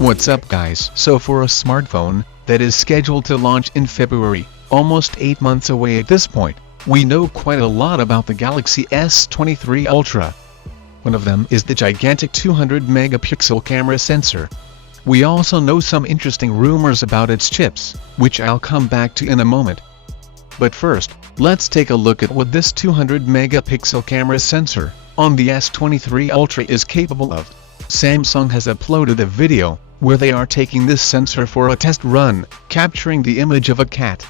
What's up guys? So for a smartphone that is scheduled to launch in February, almost 8 months away at this point, we know quite a lot about the Galaxy S23 Ultra. One of them is the gigantic 200 megapixel camera sensor. We also know some interesting rumors about its chips, which I'll come back to in a moment. But first, let's take a look at what this 200 megapixel camera sensor on the S23 Ultra is capable of. Samsung has uploaded a video where they are taking this sensor for a test run, capturing the image of a cat,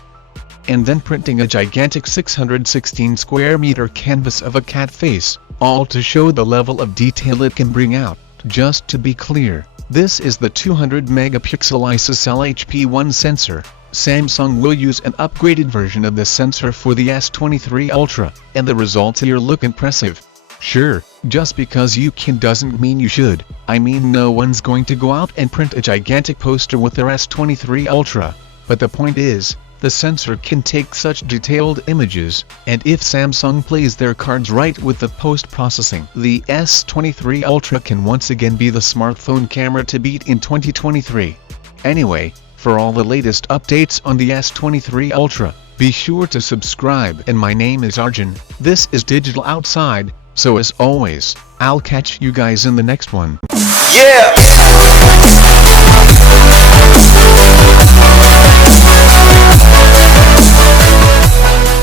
and then printing a gigantic 616 square meter canvas of a cat face, all to show the level of detail it can bring out. Just to be clear, this is the 200 megapixel ISOCELL HP1 sensor. Samsung will use an upgraded version of the sensor for the S23 Ultra, and the results here look impressive. Sure, just because you can doesn't mean you should. I mean, no one's going to go out and print a gigantic poster with their S23 Ultra. But the point is, the sensor can take such detailed images, and if Samsung plays their cards right with the post-processing, the S23 Ultra can once again be the smartphone camera to beat in 2023. Anyway, for all the latest updates on the S23 Ultra, be sure to subscribe. And my name is Arjun, this is Digital Outside. So as always, I'll catch you guys in the next one. Yeah!